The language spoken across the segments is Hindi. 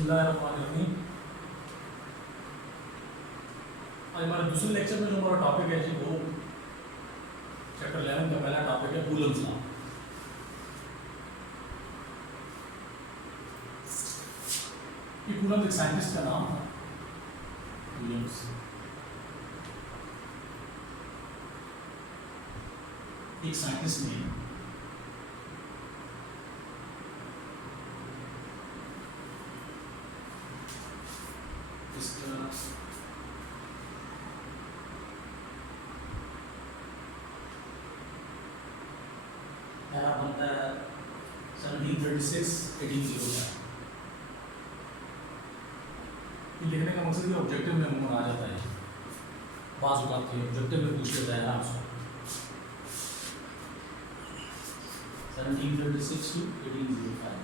बिस्मिल्लाहिर्रहमानिर्रहीम। आज हमारे दूसरे लेक्चर में जो हमारा टॉपिक है जी वो चैप्टर 11 का पहला टॉपिक है कूलम्स लॉ। ये कूलम्स एक साइंटिस्ट का नाम था। कूलम्स एक साइंटिस्ट ने इसका पहला बनता है 1736-1805। लिखने का मकसद ये ऑब्जेक्टिव में अमूमन आ जाता है। बाज़ औक़ात के ऑब्जेक्टिव में पूछ लेता है ना आपसे 1736-1805।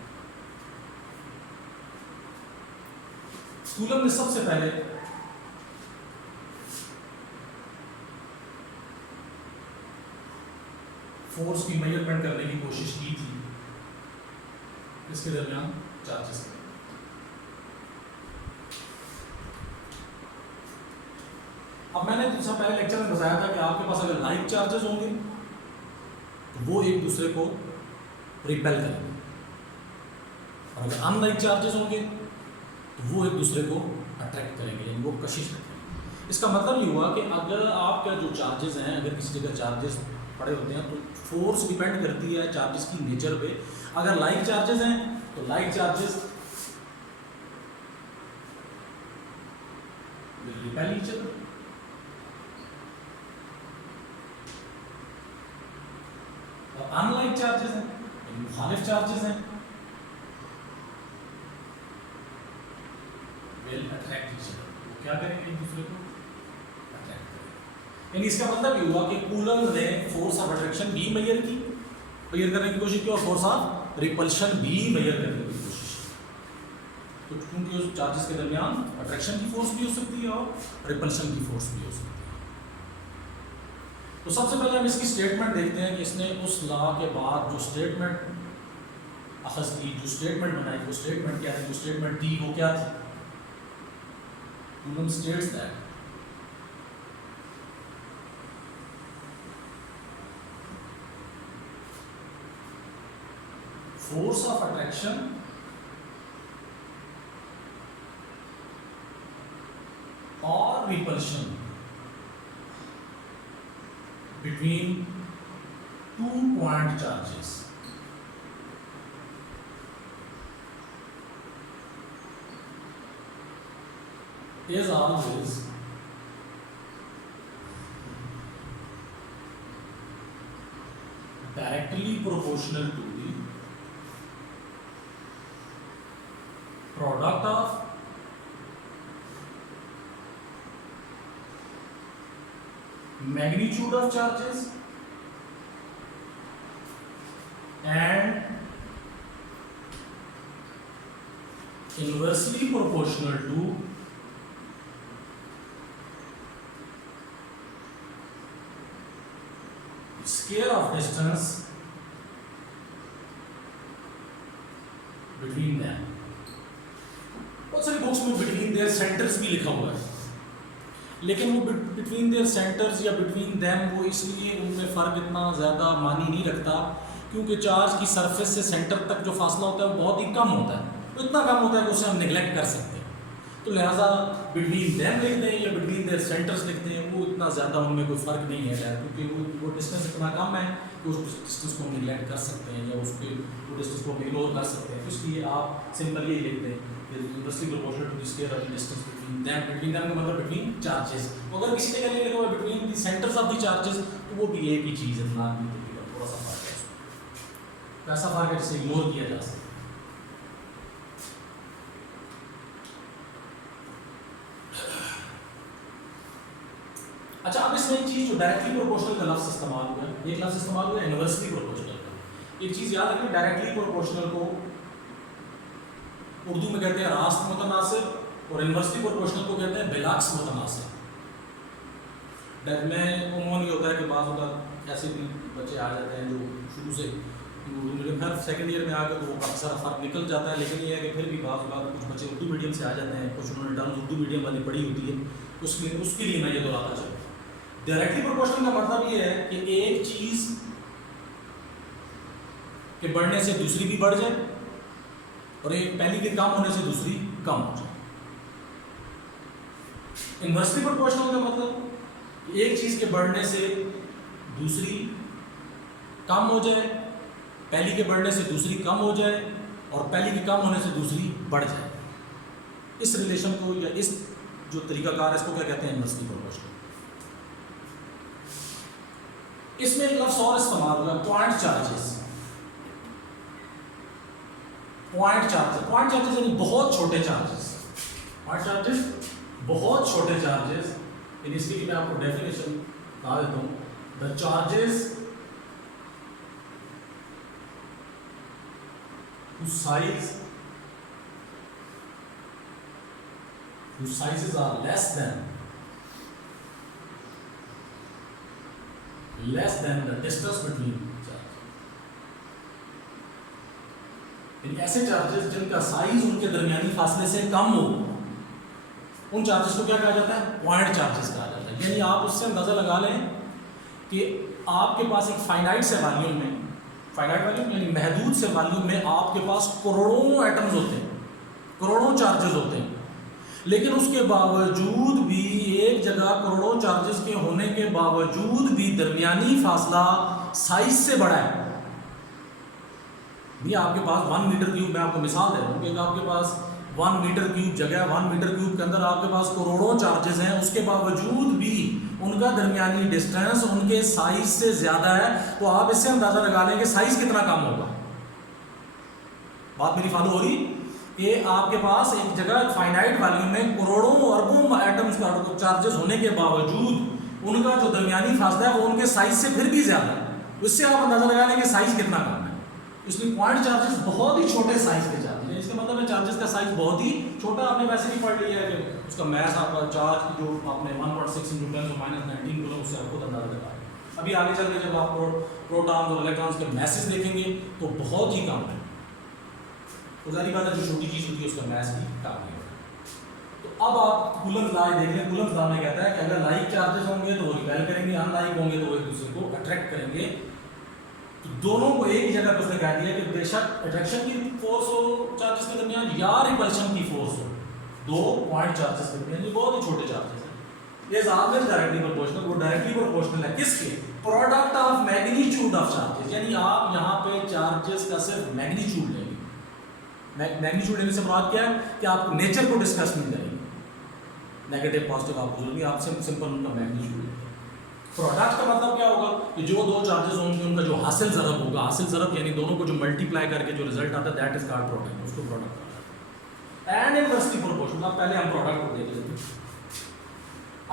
कूलम ने सबसे पहले फोर्स की मेजरमेंट करने की कोशिश की थी इसके दरमियान चार्जेस के। अब मैंने तुमसे पहले लेक्चर में बताया था कि आपके पास अगर लाइक चार्जेस होंगे तो वो एक दूसरे को रिपेल करेंगे, और अगर अनलाइक चार्जेस होंगे तो वो एक दूसरे को अट्रैक्ट करेंगे, यानी वो कशिश रखेंगे। इसका मतलब ये हुआ कि अगर आपका जो चार्जेस हैं, अगर किसी जगह चार्जेस पड़े होते हैं तो फोर्स डिपेंड करती है चार्जेस की नेचर पे। अगर लाइक चार्जेस हैं तो like charges will repel each other, और अनलाइक चार्जेस हैं, मुखालिफ चार्जेस हैं, विल अट्रैक्ट ईच अदर, वो क्या करेंगे एक दूसरे को अट्रैक्ट करेंगे। यानी इसका मतलब ये हुआ कि कूलम ने फोर्स ऑफ अट्रैक्शन भी मेजर करने की कोशिश की और फोर्स ऑफ रिपल्शन भी मेजर करने की कोशिश की। तो क्योंकि उस चार्जेस के दरमियान अट्रैक्शन की फोर्स भी हो सकती है और रिपल्शन की फोर्स भी हो सकती है। तो सबसे पहले हम इसकी स्टेटमेंट देखते हैं कि इसने उस लॉ के बाद जो स्टेटमेंट अखज़ की, जो स्टेटमेंट बनाई, वो स्टेटमेंट क्या थी, जो स्टेटमेंट दी वो क्या थी। Coulomb states that force of attraction or repulsion between two point charges is always directly proportional to the product of magnitude of charges and inversely proportional to square of distance between them। बहुत सारी बुक्स में बिटवीन देयर सेंटर्स भी लिखा हुआ है, लेकिन वो बिटवीन देयर सेंटर्स या बिटवीन देम वो इसलिए उनमें फ़र्क इतना ज़्यादा मानी नहीं रखता क्योंकि चार्ज की सरफेस से सेंटर तक जो फासला होता है वो बहुत ही कम होता है, तो इतना कम होता है कि उसे हम निगलेक्ट कर सकते हैं। तो लिहाजा बिटवीन देम लिखते हैं या बिटवीन देयर सेंटर्स लिखते हैं, वो इतना ज़्यादा उनमें कोई फ़र्क नहीं है क्योंकि वो डिस्टेंस इतना कम है कि उस डिस्टेंस को हम निगलेक्ट कर सकते हैं या उसके वो डिस्टेंस को हम इग्नोर कर सकते हैं। तो इसलिए आप सिंपल ये लिखते हैं inversely proportional to the square of the distance between them का मतलब बिटवीन चार्जेस। अगर किसी जगह लिखा हुआ between the centres of the charges तो वो भी एक ही चीज़ है, ना थोड़ा सा फर्क है, ऐसा फर्क है जिसे इग्नोर किया जा सकता है। अच्छा, अब इसमें एक चीज़ जो डायरेक्टली प्रोपोर्शनल का लफ्ज़ इस्तेमाल हुआ है, एक लफ्ज़ इस्तेमाल हुआ है इनवर्सली प्रोपोर्शनल का। एक चीज़ याद रखें, डायरेक्टली प्रोपोर्शनल को उर्दू में कहते हैं रास्त मुतनासिब और इनवर्सली प्रोपोर्शनल को कहते हैं बिलाक्स मुतनासिब। में उमूमन ये होता है कि बाज़ होता ऐसे भी बच्चे आ जाते हैं जो शुरू से उर्दू मीडियम, खैर सेकंड ईयर में आकर तो वो काफ़ी सारा फ़र्क निकल जाता है, लेकिन ये है कि फिर भी बाज़ बार कुछ बच्चे उर्दू मीडियम से आ जाते हैं, कुछ उन्होंने टर्म्स उर्दू मीडियम वाली पढ़ी होती है, उसके लिए मैं ये दोहराता चलूँ। डायरेक्टली प्रोपोर्शनल का मतलब ये है कि एक चीज़ के बढ़ने से दूसरी भी बढ़ जाए और एक पहली के कम होने से दूसरी कम हो जाए। इन्वर्सली प्रोपोर्शनल का मतलब एक चीज़ के बढ़ने से दूसरी कम हो जाए, पहली के बढ़ने से दूसरी कम हो जाए और पहली के कम होने से दूसरी बढ़ जाए। इस रिलेशन को या इस जो तरीकाकार है इसको क्या कहते हैं? Inversely proportional. इसमें एक लफ्ज़ और इस्तेमाल हुआ, पॉइंट चार्जेस। पॉइंट चार्जेस यानी बहुत छोटे चार्जेस। पॉइंट चार्जेस बहुत छोटे चार्जेस, इसके लिए मैं आपको डेफिनेशन बता देता हूँ। The charges whose sizes are less than the distance between charges। ऐसे चार्जेस जिनका साइज उनके दरमियानी फासले से कम हो, उन चार्जेस को क्या कहा जाता है? पॉइंट चार्जेस कहा जाता है। यानी आप उससे अंदाजा लगा लें कि आपके पास एक फाइनाइट से वॉल्यूम में, फाइनाइट वॉल्यूम यानी महदूद से वॉल्यूम में आपके पास करोड़ों एटम्स होते हैं, करोड़ों चार्जेस होते हैं, लेकिन उसके बावजूद भी एक जगह करोड़ों चार्जेस के होने के बावजूद भी दरमियानी फासला साइज से बड़ा है। ये आपके पास 1 मीटर क्यूब, मैं आपको मिसाल दे रहा हूँ कि आपके पास 1 मीटर क्यूब जगह, 1 मीटर क्यूब के अंदर आपके पास करोड़ों चार्जेस हैं, उसके बावजूद भी उनका दरमियानी डिस्टेंस उनके साइज से ज़्यादा है, तो आप इससे अंदाज़ा लगा लें कि साइज कितना कम होगा। बात मेरी फॉलो हो रही कि आपके पास एक जगह फाइनाइट वॉल्यूम में करोड़ों अरबों एटम्स का चार्जेस होने के बावजूद उनका जो दरमियानी फासला है वो उनके साइज से फिर भी ज़्यादा है, उससे आप अंदाज़ा लगा लें कि साइज कितना कम है। इसलिए पॉइंट चार्जेस बहुत ही छोटे साइज के चार्जेस हैं। इसका मतलब है चार्जेस का साइज बहुत ही छोटा। आपने वैसे भी पढ़ लिया है कि उसका मैथ आपका चार्ज जो आपने 1.6 × 10⁻⁹ बोला, उससे आपको अंदाजा लगा। अभी आगे चल के जब आप प्रोटॉन्स और इलेक्ट्रॉन्स के मैसेज देखेंगे तो बहुत ही कम है, तो जारी बात है जो छोटी चीज़ होती है उसका मैथ भी काफ़ी है। तो अब आप कूलम्स लॉ देख लें। कूलम्स लॉ में कहता है कि अगर लाइक चार्जेस होंगे तो वो रिपेल करेंगे, अनलाइक होंगे तो वो एक दूसरे को अट्रैक्ट करेंगे। तो दोनों को एक ही जगह पर उसने कह दिया कि बेशक अट्रैक्शन की फोर्स हो चार्जेस के दरमियान या रिपल्शन की फोर्स हो, दो पॉइंट चार्जेस के दरमियान, ये बहुत ही छोटे चार्जेस हैं। ये ऑलवेज डायरेक्टली प्रोपोर्शनल। वो डायरेक्टली प्रोपोर्शनल है किसके? Product of magnitude of charges. यानी आप यहाँ पे चार्जेस का सिर्फ मैग्नीट्यूड लेंगे। मैग्नीट्यूड लेने से मुराद क्या है कि आप नेचर को डिस्कस नहीं करेंगे, नेगेटिव पॉजिटिव आपको जरूरी, आप सिंपल उनका मैग्नीट्यूड लेंगे। प्रोडक्ट का मतलब क्या होगा कि जो दो चार्जेस होंगे उनका जो हासिल ज़रब होगा, हासिल ज़रब यानी दोनों को जो मल्टीप्लाई करके जो रिजल्ट आता है दैट इज कॉल्ड प्रोडक्ट, उसको प्रोडक्ट कहते हैं। And inversely proportional. अब पहले हम प्रोडक्ट को देख लेते हैं।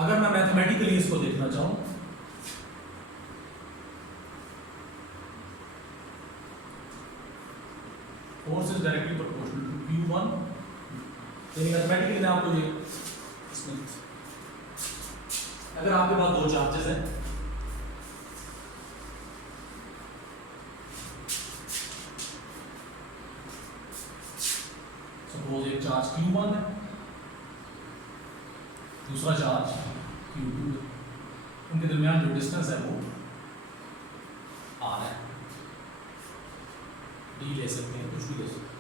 अगर मैं मैथमेटिकली इसको देखना चाहूँ, force is directly proportional to Q1, यानी मैथमेटिकली मैं आपको ये इसमें अगर आपके पास दो चार्जेस हैं, सपोज एक चार्ज Q1 है, दूसरा चार्ज Q2 है, उनके दरमियान जो डिस्टेंस है वो R है। D ले सकते हैं, कुछ भी ले सकते हैं।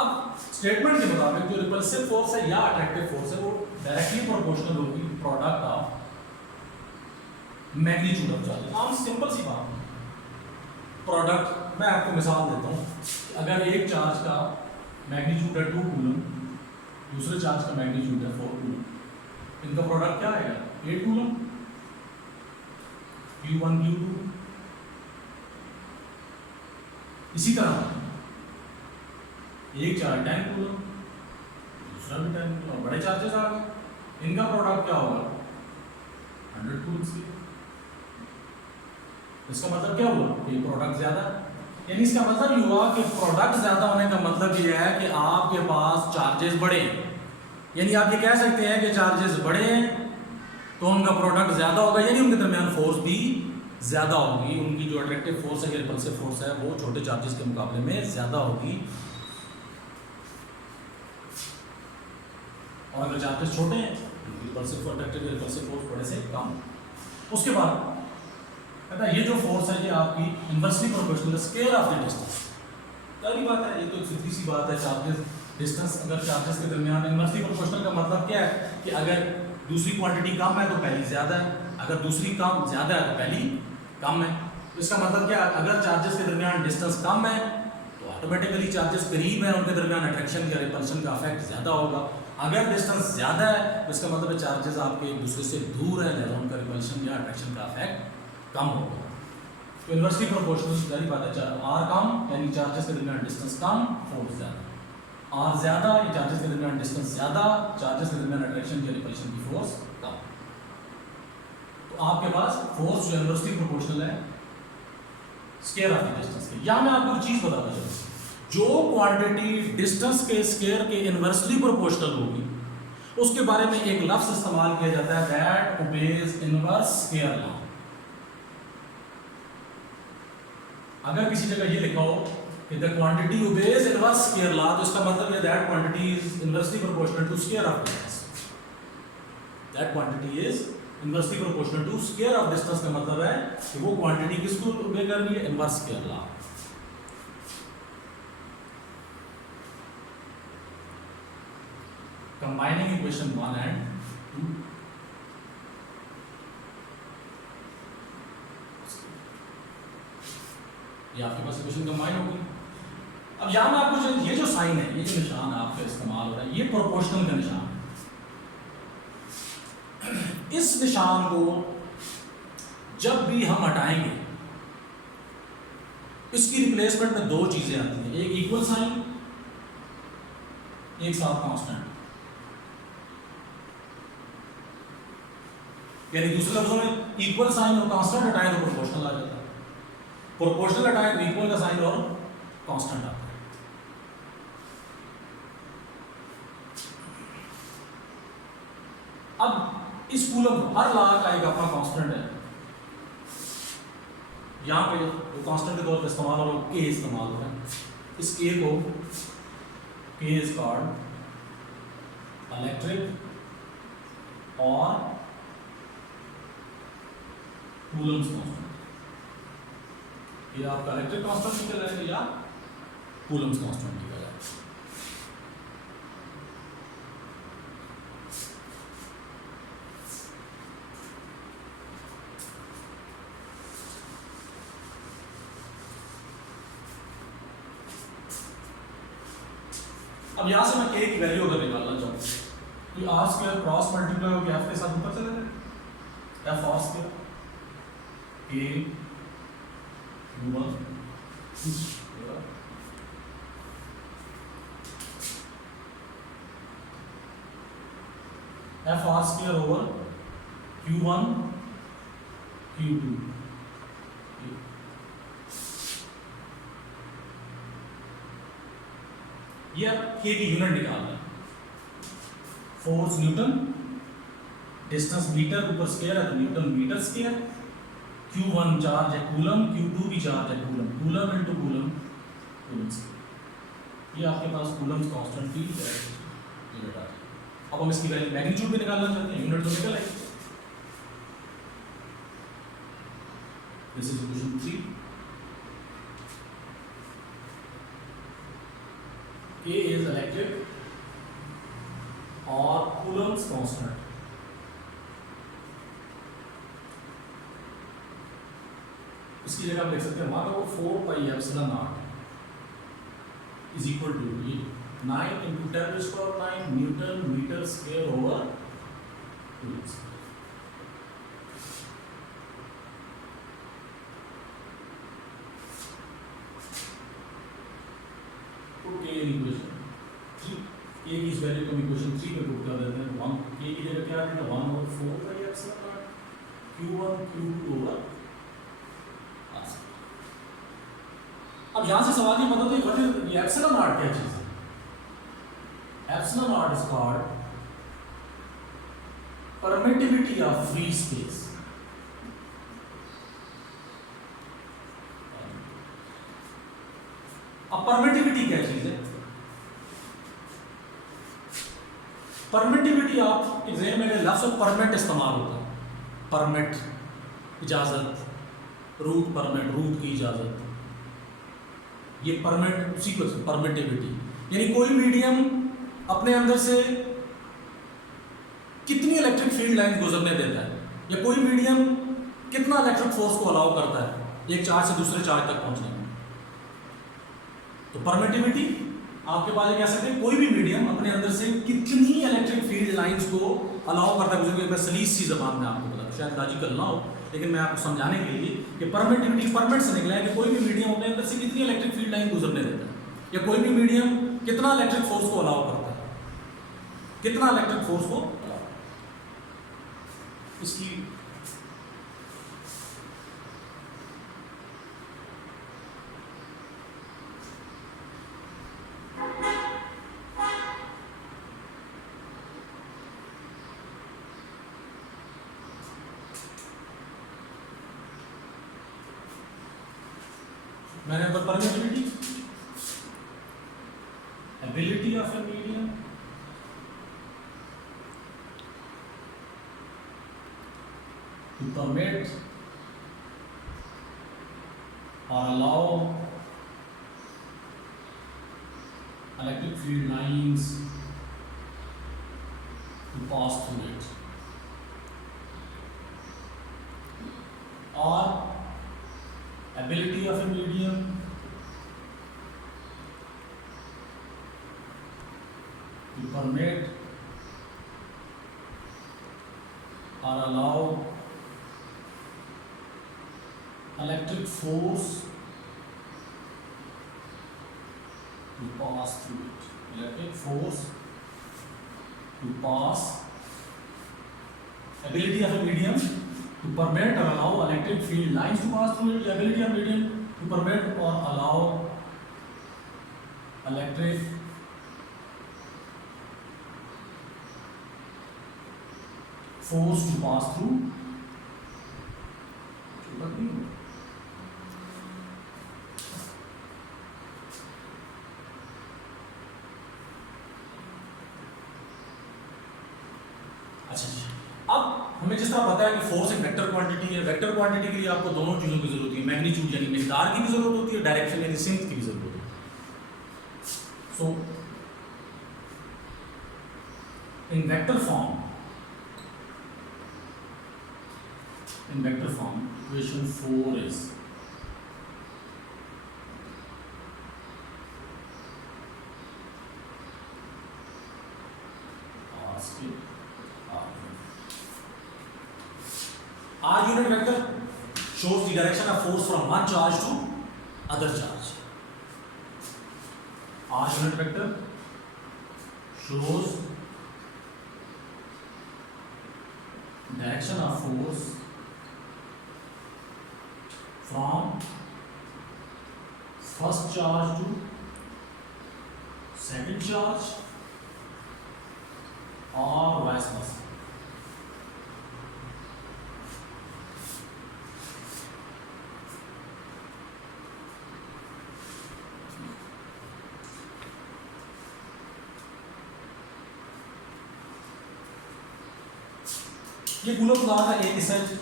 अब स्टेटमेंट के मुताबिक जो रिपल्सिव फोर्स है या अट्रैक्टिव फोर्स है वो डायरेक्टली प्रोपोर्शनल होगी product of magnitude of charges. हम सिंपल सी बात है, प्रोडक्ट मैं आपको मिसाल देता हूँ। अगर एक चार्ज का मैग्नीट्यूड है 2 कूलम, दूसरे चार्ज का मैग्नीट्यूड है 4 कूलम, इनका प्रोडक्ट क्या आएगा? 8 कूलम। Q1 Q2। इसी तरह एक चार्ज 10 कूलम, दूसरा भी 10 कूलम, बड़े चार्जेस आ गए, इनका प्रोडक्ट क्या होगा? 100 कूलम्स की। इसका मतलब क्या हुआ कि प्रोडक्ट ज्यादा, यानी इसका मतलब ये हुआ कि प्रोडक्ट ज्यादा होने का मतलब ये है कि आपके पास चार्जेस बड़े हैं। यानी आप ये कह सकते हैं कि चार्जेस बड़े हैं तो उनका प्रोडक्ट ज्यादा होगा, यानी उनके दरमियान फोर्स भी ज़्यादा होगी, उनकी जो अट्रैक्टिव फोर्स है या रिपल्सिव फोर्स है वो छोटे चार्जेस के मुकाबले में ज़्यादा होगी। और अगर चार्जेस छोटे हैं रिपल्सिव अट्रैक्टिव या रिपल्सिव फोर्स थोड़े से कम। उसके बाद कहता है ये जो फोर्स है ये आपकी inversely proportional square of the distance. पहली बात है, ये तो सीधी सी बात है, चार्जेस डिस्टेंस अगर चार्जेस के दरमियान इन्वर्सली प्रोपोर्शनल का मतलब क्या है कि अगर दूसरी क्वांटिटी कम है तो पहली ज़्यादा है, अगर दूसरी कम ज़्यादा है तो पहली कम है। तो इसका मतलब क्या है, अगर चार्जेस के दरमियान डिस्टेंस कम है तो ऑटोमेटिकली चार्जेस करीब है, उनके दरमियान अट्रैक्शन या रिपल्शन का इफेक्ट ज़्यादा होगा। अगर डिस्टेंस ज़्यादा है तो इसका मतलब है चार्जेस आपके एक दूसरे से दूर है, लिहाजा उनका रिपल्शन या अट्रैक्शन का इफेक्ट कम होगा। तो इन्वर्सली प्रोपोर्शनल जारी बात है, आर कम यानी चार्जेस के दरमियान डिस्टेंस कम, फोर्स ज़्यादा, आर ज़्यादा या चार्जेस के दरमियान डिस्टेंस ज़्यादा, चार्जेस के दरमियान अट्रैक्शन या रिपल्शन की फोर्स कम। तो आपके पास फोर्स जो इन्वर्सली प्रोपोर्शनल है स्केयर ऑफ द डिस्टेंस के। या मैं आपको एक चीज़ बताता चलूँ, जो क्वांटिटी डिस्टेंस के स्केयर के इन्वर्सली प्रोपोर्शनल होगी उसके बारे में एक लफ्ज़ इस्तेमाल किया जाता है, that obeys inverse square law. अगर किसी जगह ये लिखा हो कि the quantity obeys inverse square law, तो इसका मतलब है that quantity is inversely proportional to square of distance. That quantity is inversely proportional to square of distance का मतलब है कि वो क्वांटिटी किसको ओबे कर रही है, inverse square law. Combining equation 1 and 2, ये आपके पास इक्वेशन कंबाइन होगी। अब यहां मैं आपको ये जो साइन है, ये जो निशान आपका इस्तेमाल हो रहा है, ये प्रोपोर्शनल का निशान है। इस निशान को जब भी हम हटाएंगे इसकी रिप्लेसमेंट में दो चीजें आती हैं, एक इक्वल साइन, एक साथ कांस्टेंट। यानी दूसरे लफ्जों में इक्वल साइन और कांस्टेंट हटाएं तो प्रोपोर्शनल आ जाता है, प्रोपोर्शनल हटाएं तो इक्वल का साइन और कांस्टेंट आता है। अब इस कूलम को हर लॉ का एक अपना कांस्टेंट है, यहां पे वो कांस्टेंट के तौर पर इस्तेमाल हो रहा है, के इस्तेमाल हो रहा है। इस के को के इज कॉल्ड इलेक्ट्रिक और कूलम्स कांस्टेंट। ये आपका इलेक्ट्रिक कांस्टेंट निकल जाएगा या कूलम्स कांस्टेंट निकल जाएगा। अब यहां से मैं के की वैल्यू अगर निकालना चाहूँ तो आर स्क्वायर क्रॉस मल्टीप्लाई होकर एफ के साथ ऊपर चले जाए, एफ आर स्क्वायर के Q1 F R square over Q1 Q2। ये के की यूनिट निकालना है, फोर्स न्यूटन, डिस्टेंस मीटर, ऊपर स्क्वायर है तो newton metre square, Q1 charge है कूलम, Q2 भी चार्ज है coulomb, coulomb into coulomb, coulomb square. ये आपके पास कूलम कांस्टेंट की यूनिट आ गई। अब हम इसकी वैल्यू मैग्नीट्यूड भी निकालना चाहते हैं, यूनिट तो निकल आई। This is equation 3। K is electric और कूलम्स कांस्टेंट। इसकी जगह आप लिख सकते हैं, मान लो 4 pi epsilon not is equal to 9 into 10⁻⁹ newton metre square over coulomb square. Equation 3 के की इस वैल्यू को इक्वेशन 3 पे पुट कर देते हैं। 1 के की जगह क्या आ जाएगा, 1 over 4 pi epsilon naught Q1 Q2 over R. अब यहां से सवाल ये बताओ कि व्हाट इज ये एप्सिलॉन नॉट क्या चीज है? Epsilon not is called permittivity of free space. अब परमिटिविटी क्या चीज है? परमिटिविटी आप एग्जाम में लफ्ज परमिट इस्तेमाल होता है, परमिट इजाजत, रूट परमिट, रूट की इजाजत, ये परमिट उसी को परमिटिविटी, यानी कोई मीडियम अपने अंदर से कितनी इलेक्ट्रिक फील्ड लाइन गुजरने देता है, या कोई मीडियम कितना इलेक्ट्रिक फोर्स को अलाउ करता है एक चार्ज से दूसरे चार्ज तक पहुंचने में। तो परमिटिविटी आपके पास कह सकते हैं कोई भी मीडियम अपने अंदर से कितनी इलेक्ट्रिक फील्ड लाइंस को अलाउ करता है गुजरने में। सलीस सी जबान में आपको बता, शायद लॉजिकल ना हो, लेकिन मैं आपको समझाने के लिए कि परमिटिविटी परमिट से निकला है कि कोई भी मीडियम अपने अंदर से कितनी इलेक्ट्रिक फील्ड लाइन गुजरने देता है, या कोई भी मीडियम कितना इलेक्ट्रिक फोर्स को अलाउ करता है, कितना इलेक्ट्रिक फोर्स को इसकी मैंने पर permittivity, ability of a medium to permit और allow electric field lines to pass through it, और ability of a medium to permit or allow electric force to pass through it, electric force to pass, ability of a medium to permit or allow electric field lines to pass through it, the ability of medium to permit or allow electric force to pass through. अच्छा जी, अब हमें जिस तरह पता है कि फोर्स एक वेक्टर क्वांटिटी है, वेक्टर क्वांटिटी के लिए आपको दोनों चीज़ों की जरूरत है, मैग्नीट्यूड यानी मिकदार की भी जरूरत होती है, डायरेक्शन यानी सिमत की भी जरूरत होती है। So in vector form equation 4 is R unit vector shows the direction of force from one charge to other charge. R unit vector shows direction of force from first charge to second charge or vice versa. ये कूलम लॉ का एक हिस्सा है,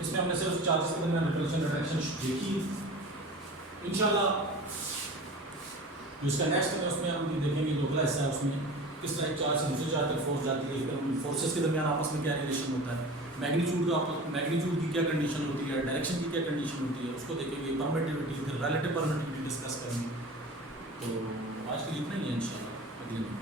इसमें हमने सिर्फ चार्जेस के दरमियान रिपल्शन डायरेक्शन देखी। इंशाल्लाह जो इसका नेक्स्ट है उसमें हम देखेंगे जो अगला हिस्सा है उसमें किस तरह चार्ज से दूसरे चार्ज तक फोर्स जाती है, फिर फोर्सेस के दरमियान आपस में क्या रिलेशन होता है, मैग्नीट्यूड की क्या कंडीशन होती है, डायरेक्शन की क्या कंडीशन होती है, उसको देखेंगे। परमिटिविटी, फिर रिलेटिव परमिटिविटी डिस्कस करेंगे। तो आज के लिए इतना ही है, इंशाल्लाह अगले दिन।